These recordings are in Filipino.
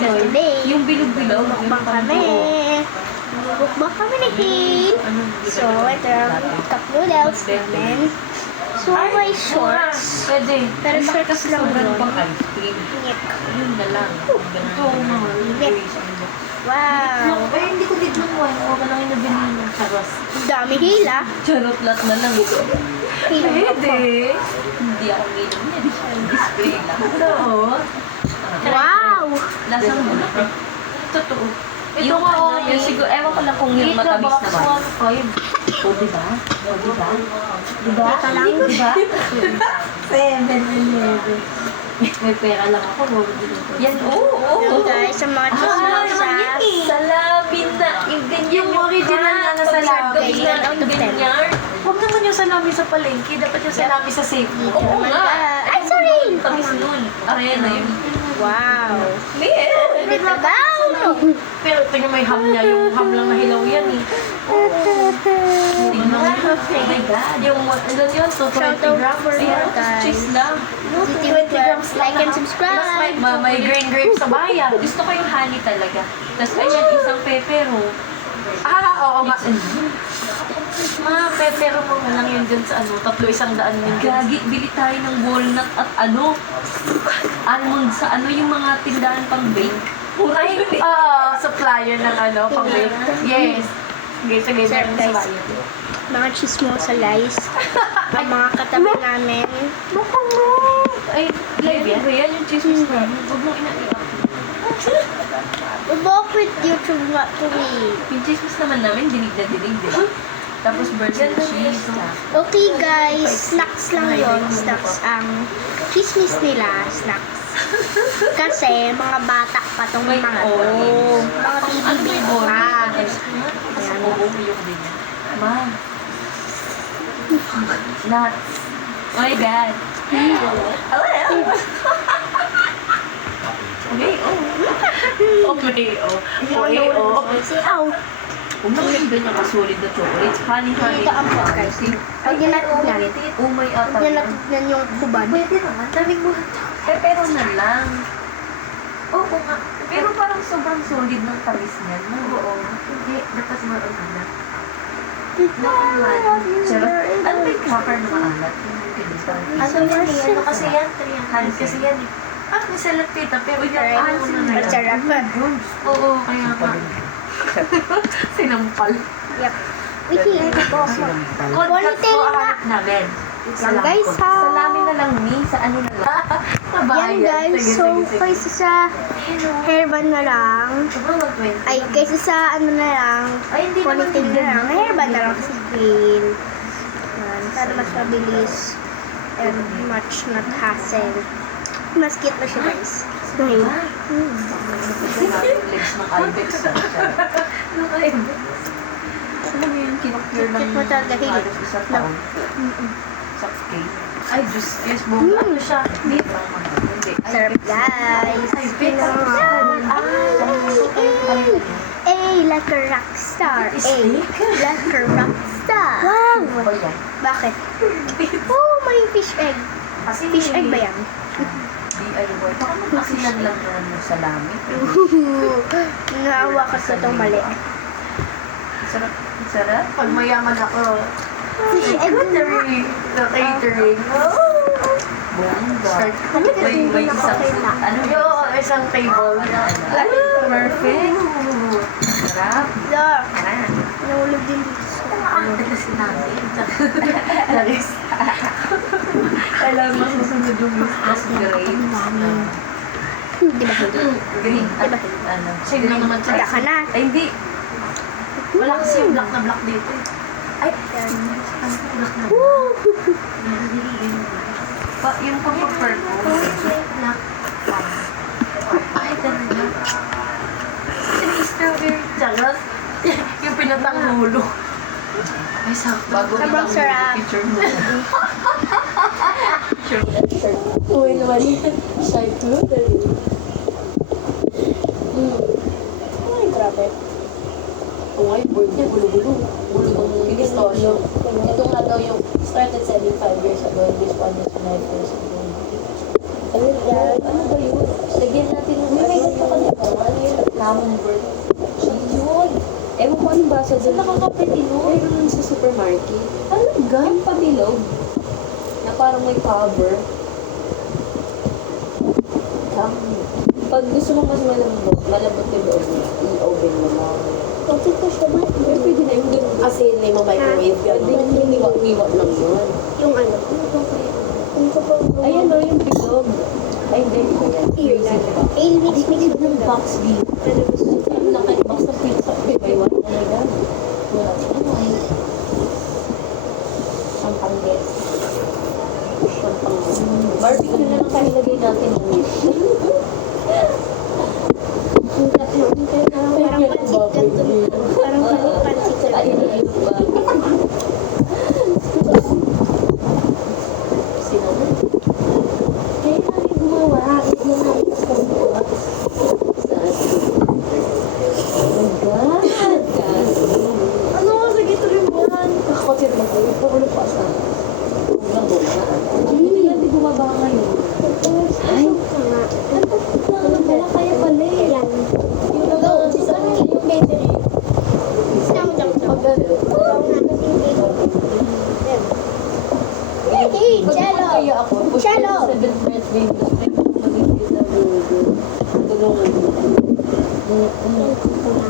Sorbet. Yung bilog-bilog. Mukbang kami. Mukbang kami ni Hin. So, ito yung cup noodles namin. So, may shorts. Pwede. Pero shorts lang yun. pang ice cream. Nyek. Yun na lang. Ito, mga Wow. Ay, hindi ko din ng wine. O, walang inabili ng charos. Dami hila. Charot lahat na lang. Hila. Pwede. Hindi ako minom yan. Display lang. Oo. Lasang mo Totoo. Ito yung nga, ano, okay. yung siguro, ewan ko lang kung yung matamis. O, di ba? O, di ba? Di ba? Ito lang. Di ba? Seven, eleven. May pera lang ako. Yan, oo, oo. Yan guys, sa mga Ah, chismosa. Salamin na. Yung ganyan Yung original na na salamin. Out of ten. Huwag naman yung salami sa palengke. Dapat yung salami sa safe. Oo nga. Ay, sorry. Tamis nun. Ayan na yun. Wow. Liit. Dito daw. Pero tingnan may ham niya. Yung ham lang na hilaw yan eh. Tingnan mo. Oh my God. Yung ano yun? 220 Shout out grams. guys. Cheese lang. City with grams, like and subscribe. Mas may, ma- may green grapes sa bayan. Gusto ko yung honey talaga. Tapos ayan, isang pepero. Ah, oo nga. Mga pepero mo nga lang yun dyan sa ano. Tatlo isang daan yun. Gagi, bili tayo ng walnut at ano, almond sa ano, yung mga tindahan pang bake. Ay, ah, supplier ng ano, pang bake. Yes. Sige, sige, Sir, meron sa guys. bayan. Mga chismosa guys. Ang mga katabi namin. Ay, live yan. Yan yung chismis namin. Huwag mong. Ubok with YouTube nga to me. Yung chismis naman namin, dinig na dinig, di ba? Tapos virgin cheese. Okay guys, snacks lang yon Snacks ang chismis nila, snacks. Kasi mga bata pa tong May mga to. orange. Mga yung pa. orange? Kasi oo, yung din. Ma. Oh my God. Okay, oh. Oh, may oh. Oh, eh, oh. Si Aw. Huwag naman yung ganyan kasolid na chocolates. Honey, honey. Dito ang guys. Pag yan natin yan. Oh my God. Pag yan natin yung kuban. Pwede naman. Daming mo. Eh, pero na lang. Oo nga. Pero parang sobrang solid ng tamis niyan. No? Oo. Hindi. Dapat maroon na. Charot. Ano ba yung cracker na maalat? Ano yan eh? Ano kasi yan? 300 kasi yan eh. Ah, may salad tita, pero yung ano na. Masarap pa. Oo, kaya nga. Sinampal. Yep. Hindi ko ako. Contact nga. hanap namin. Lang guys ha. Salami na lang ni. Sa ano na lang. Yan guys, so kaysa sa hairband na lang, Sobrang 120. ay kaysa sa ano na lang, Ay, hindi naman ponytail na lang, hairband na lang kasi green. Yan, para mas mabilis and much not hassle. Mas cute na siya guys. Ngayon. Hmm. legs ng ibex. Ano mo yung kinocure ng Cute mo talaga, Hili. Sa cake. Ay, Diyos, yes, buong Mm. ano siya? Hindi. Ay, like a rock star. It? like a rock star. Wow! Ano? Bakit? Oh, may fish egg. Kasi Fish egg ba yan? DIY. Baka magkasilan lang naman yung salami. Naawa ka sa itong mali. Sarap. Sarap. Pag mayaman ako, Fish egg na. catering, the catering. Bongga. Ano ka May, may isang, ano Yung isang table. Perfect. Sarap. Tara. nahulog din dito. Namin. Lagis. Alam mo, susunod yung plus grapes. Di ba? Green. Ano? Shade lang naman Wala ka na. Ay, hindi. Wala kasi yung black na black dito. Ay. Black na Woo! pa, yung pag-purple. black. Ay, strawberry. Charot. yung pinatang hulo. Ay, sakto. Bago Sobrang itang sarap. picture mo. Picture mo. Uy, naman yan. Shy to Ay, grabe. Ang whiteboard niya, gulo-gulo. Gulo ang istoryo. Ito nga daw yung started 75 years ago and this one is 9 years ago. Ano ba yun? Lagyan natin ng di ba? Hummingbird. Yun. Ewan ko anong basa doon. Nakakapit ino. Meron nun sa supermarket. Talaga? Yung pabilog. Na parang may cover. Tam. Pag gusto mo mas malambot, malambot yung loob niya, i-oven mo lang. Okay ko siya ba? Pero pwede na yung as in, may microwave. Pwede yung iwa-iwa lang yun. Yung ano? Yung ko po. Ayan o, yung bilog. Eh, mix mix Yung box dito. Pero. Ang laki box ng. May one talaga. Ano ay? Champagne. Champagne. Barbecue na lang tayo natin ng meat. Parang pansit ka to. Parang pansit ka Ay, to. ay, ba? Cinnamon. Kaya namin gumawa. Yung namin sa box. Sa Oh my God! Ano? Sige, tuloy mo yan. Ako, tira mo. Pulo pa sa Ulang bunga. Hindi yan, di bumaba ngayon. Ay, ano Ano pala kaya pala eh? Yung ano, yung battery. Jump, jump, jump. Jello! Jello! sa na.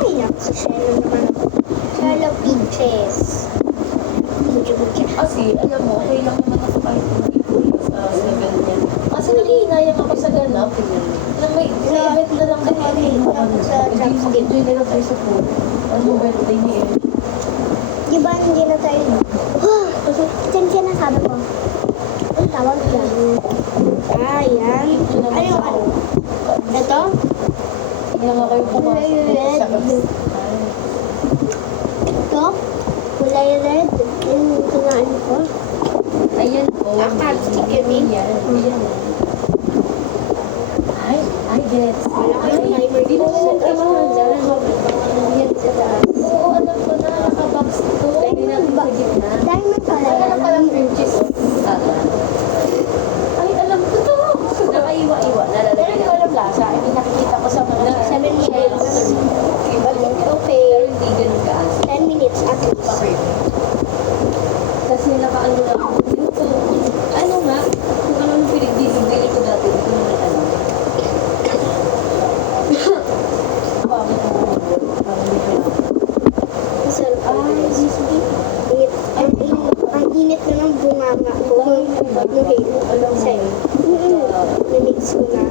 Ay, naku, sa Shello naman ako. Shello Peaches. Kasi, alam mo, okay lang naman ako kahit hindi ko sa seven niya. Kasi nanghihinayang ako sa ganap. Na may, may event na lang kaya. Sa Hindi mag-enjoy na lang tayo sa food. Ano birthday ni Eric? Di ba hindi na tayo? Kasi, yan sinasabi ko. Ang tawag yan. Ah, yan. Ano yung ano? Ito? Kaya nga kayo pumasok dito sa Ito? Kulay red. Yung kinaano ko. Ayan po. Ah, chopstick yun eh. Yan. Ayan. Ay, I get. Wala kayong timer Di dito. na lang kayo dyan. Yan sa taas. Oo, alam ko na. Nakabox natin sa gitna. Diamond pala Wala yan. lang palang cream cheese. Ah, Ay, alam ko to. Nakaiwa-iwa. Nalalagay Pero hindi ko alam lasa. I mean, nakikita ko sa mga Seven minutes. Okay. Pero hindi ganun kaas. 10 minutes at least. Okay. Kasi nakaano na ako. Ito, ano nga, kung ano yung pinagdibigay ko dati, hindi ko naman alam. Bakit ako Parang hindi ko alam. Masarap. Ay, this week. Init. Ang init. Ang init na ng bunganga ko. No halo. Alam mo, Sa'yo. Mm-mm. Na-mix ko na.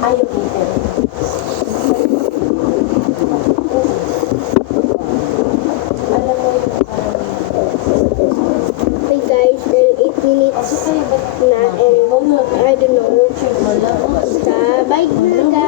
Ayaw hater. Alam mo yung parang Hey guys, dahil 8 minutes na and I don't know. Basta, bye na